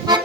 Bye.